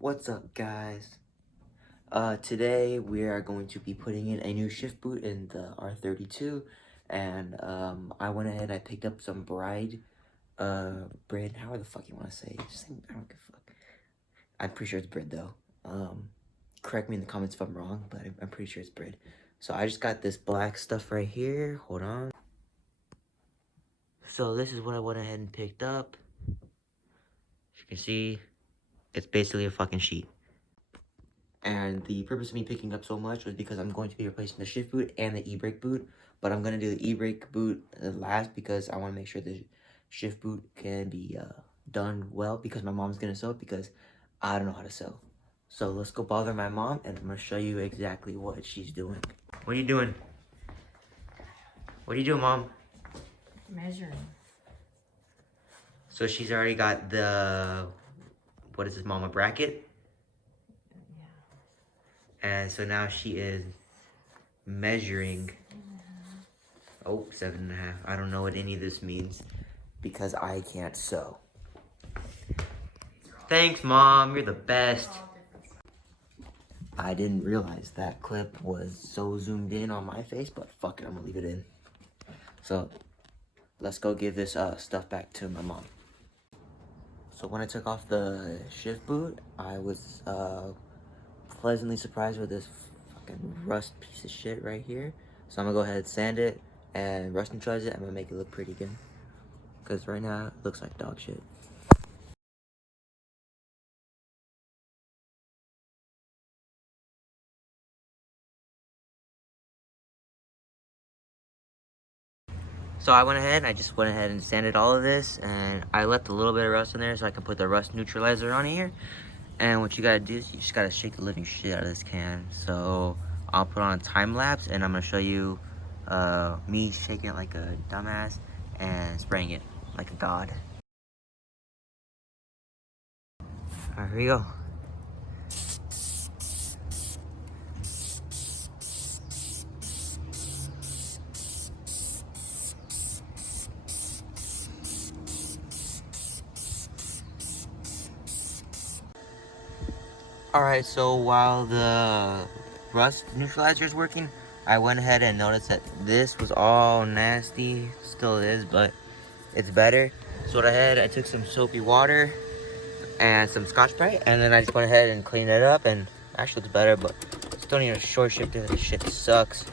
What's up, guys? Today we are going to be putting in a new shift boot in the R32, and I went ahead and I picked up some Bride, bread. How the fuck you want to say it? Just say, I don't give a fuck. I'm pretty sure it's bread though. Correct me in the comments if I'm wrong, but I'm pretty sure it's bread. So I just got this black stuff right here. Hold on. So this is what I went ahead and picked up. As you can see, it's basically a fucking sheet. And the purpose of me picking up so much was because I'm going to be replacing the shift boot and the e-brake boot. But I'm going to do the e-brake boot last because I want to make sure the shift boot can be done well, because my mom's going to sew it because I don't know how to sew. So let's go bother my mom and I'm going to show you exactly what she's doing. What are you doing? What are you doing, Mom? Measuring. So she's already got the, what is this, Mom, a bracket? And so now she is measuring. Oh, 7.5. I don't know what any of this means because I can't sew. Thanks, Mom. You're the best. I didn't realize that clip was so zoomed in on my face, but fuck it, I'm gonna leave it in. So let's go give this stuff back to my mom. So when I took off the shift boot, I was pleasantly surprised with this fucking rust piece of shit right here. So I'm gonna go ahead and sand it and rust neutralize it. I'm gonna make it look pretty again, because right now it looks like dog shit. So I went ahead and sanded all of this, and I left a little bit of rust in there so I can put the rust neutralizer on here. And what you gotta do is you just gotta shake the living shit out of this can. So I'll put on a time lapse and I'm gonna show you me shaking it like a dumbass and spraying it like a god. Alright, here we go. Alright, so while the rust neutralizer is working, I went ahead and noticed that this was all nasty. Still is, but it's better. So what I took some soapy water and some Scotch-Brite, and then I just went ahead and cleaned it up, and actually it's better, but still need a short shift because this shit sucks.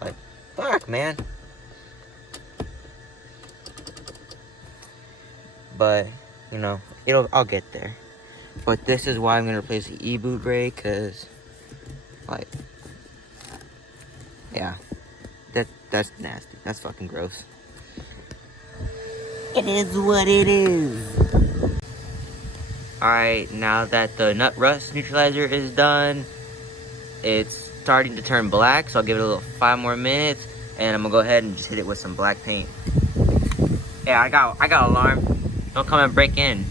Like, fuck, man. But, you know, I'll get there. But this is why I'm gonna replace the e-boot brake, because, like, yeah, that's nasty. That's fucking gross. It is what it is. Alright, now that the nut rust neutralizer is done, it's starting to turn black, so I'll give it a little 5 more minutes, and I'm gonna go ahead and just hit it with some black paint. Yeah, I got alarm. Don't come and break in.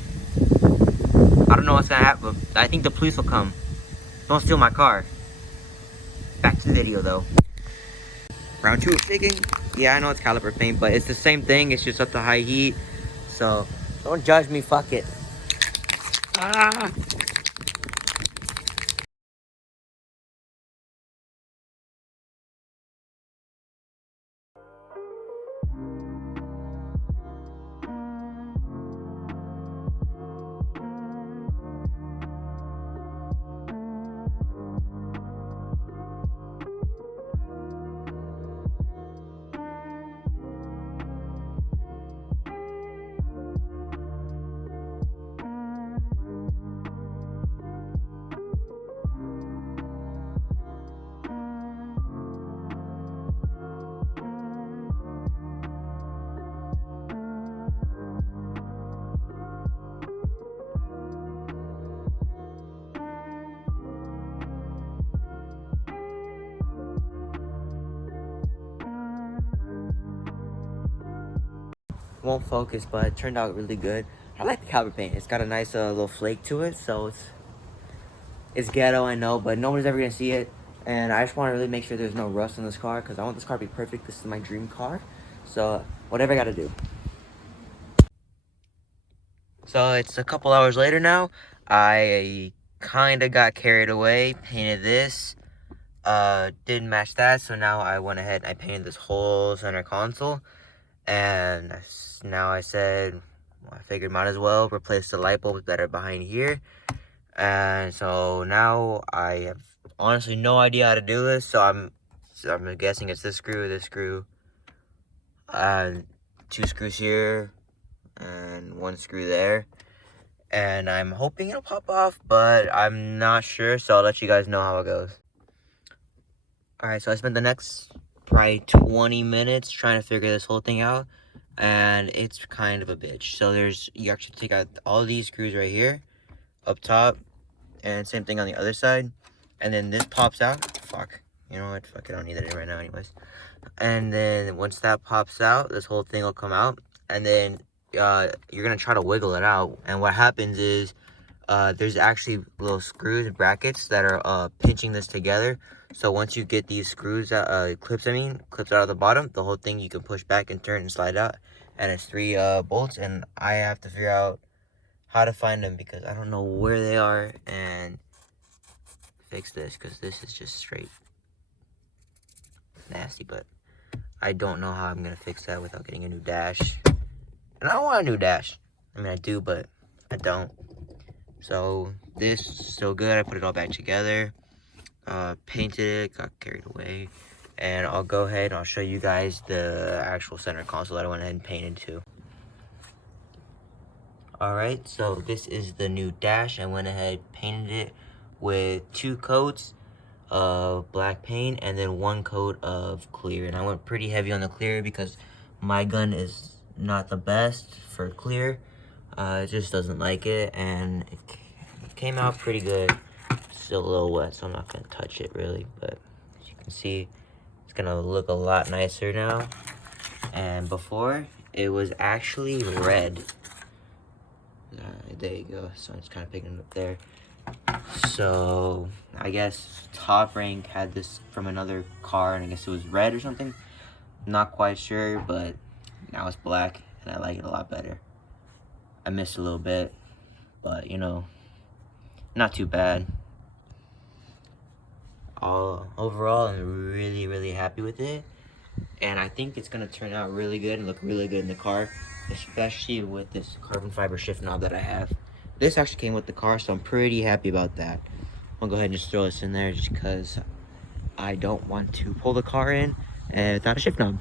I don't know what's gonna happen, but I think the police will come. Don't steal my car. Back to the video though. Round 2 of shaking. Yeah, I know it's caliper paint, but it's the same thing. It's just up to high heat. So don't judge me, fuck it. Ah! Won't focus, but it turned out really good. I like the caliper paint. It's got a nice little flake to it, so it's ghetto, I know, but nobody's ever gonna see it. And I just want to really make sure there's no rust in this car, because I want this car to be perfect. This is my dream car, so whatever I gotta do. So it's a couple hours later now. I kind of got carried away, painted this. Didn't match that, so now I went ahead and I painted this whole center console. And now I said, well, I figured might as well replace the light bulbs that are behind here. And so now I have honestly no idea how to do this, so I'm guessing it's this screw, and 2 screws here, and 1 screw there. And I'm hoping it'll pop off, but I'm not sure, so I'll let you guys know how it goes. Alright, so I spent the next probably 20 minutes trying to figure this whole thing out, and it's kind of a bitch. So you actually take out all these screws right here, up top, and same thing on the other side, and then this pops out. Fuck, you know what, fuck, I don't need that in right now anyways. And then once that pops out, this whole thing will come out, and then you're gonna try to wiggle it out, and what happens is there's actually little screws and brackets that are pinching this together. So once you get these screws clips out of the bottom, the whole thing you can push back and turn and slide out, and it's 3 bolts, and I have to figure out how to find them because I don't know where they are, and fix this because this is just straight nasty. But I don't know how I'm gonna fix that without getting a new dash, and I don't want a new dash. I mean, I do, but I don't. So this is still good. I put it all back together, painted it, got carried away, and I'll go ahead and I'll show you guys the actual center console that I went ahead and painted too. Alright, so this is the new dash. I went ahead, painted it with 2 coats of black paint and then 1 coat of clear. And I went pretty heavy on the clear because my gun is not the best for clear. It just doesn't like it, and it came out pretty good. It's still a little wet, so I'm not going to touch it really, but as you can see, it's going to look a lot nicer now. And before, it was actually red. There you go, so it's kind of picking it up there. So I guess Top Rank had this from another car, and I guess it was red or something. Not quite sure, but now it's black, and I like it a lot better. I missed a little bit, but you know, not too bad. Overall, I'm really happy with it, and I think it's gonna turn out really good and look really good in the car, especially with this carbon fiber shift knob that I have. This actually came with the car, so I'm pretty happy about that. I'll go ahead and just throw this in there just because I don't want to pull the car in without a shift knob.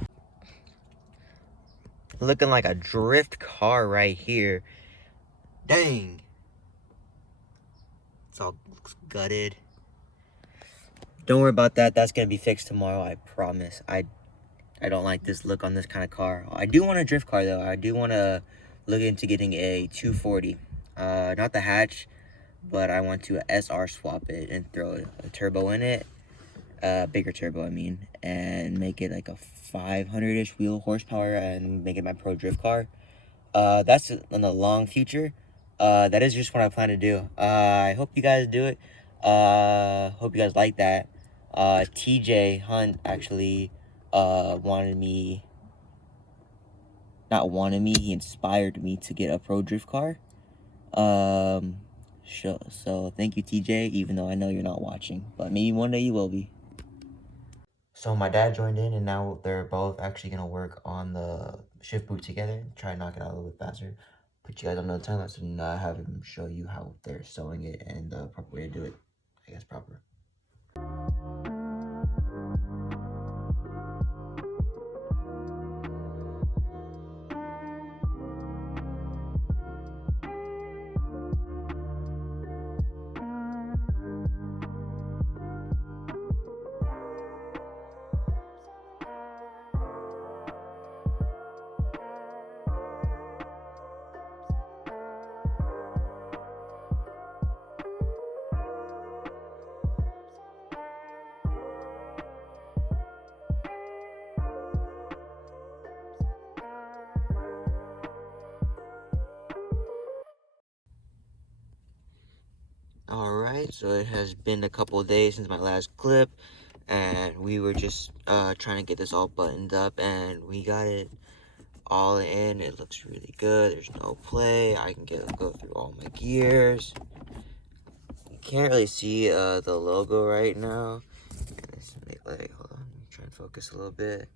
Looking like a drift car right here. Dang. It's all looks gutted. Don't worry about that. That's gonna be fixed tomorrow, I promise. I don't like this look on this kind of car. I do want a drift car though. I do want to look into getting a 240. Not the hatch, but I want to SR swap it and throw a turbo in it. Bigger turbo, I mean, and make it like a 500-ish wheel horsepower and make it my pro drift car. That's in the long future. That is just what I plan to do. I hope you guys do it. Hope you guys like that. TJ Hunt actually he inspired me to get a pro drift car. So thank you, TJ, even though I know you're not watching, but maybe one day you will be. So my dad joined in, and now they're both actually gonna work on the shift boot together, try and knock it out a little bit faster. Put you guys on another time lapse and have him show you how they're sewing it and the proper way to do it. I guess proper. Alright, so it has been a couple of days since my last clip, and we were just trying to get this all buttoned up, and we got it all in. It looks really good. There's no play. I can go through all my gears. can't really see the logo right now. Hold on, try and focus a little bit.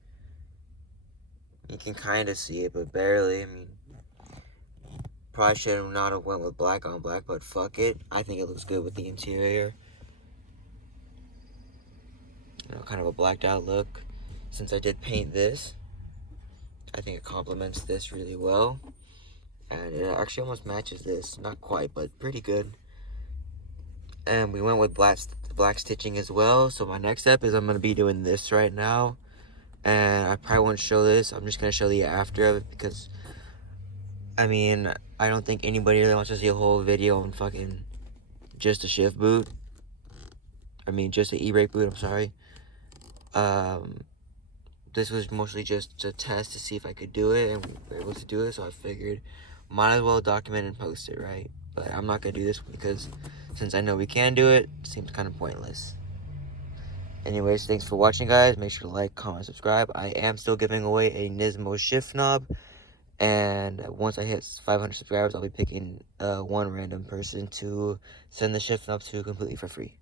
You can kind of see it, but barely. I mean, probably should not have went with black on black, but fuck it. I think it looks good with the interior. You know, kind of a blacked out look. Since I did paint this, I think it complements this really well. And it actually almost matches this. Not quite, but pretty good. And we went with black stitching as well. So my next step is I'm going to be doing this right now. And I probably won't show this. I'm just going to show the after of it because, I mean, I don't think anybody really wants to see a whole video on fucking just a shift boot. I mean, just an e-brake boot, I'm sorry. This was mostly just a test to see if I could do it, and we were able to do it, so I figured might as well document and post it, right? But I'm not going to do this because since I know we can do it, it seems kind of pointless. Anyways, thanks for watching, guys. Make sure to like, comment, subscribe. I am still giving away a Nismo shift knob, and once I hit 500 subscribers, I'll be picking one random person to send the shift knob to completely for free.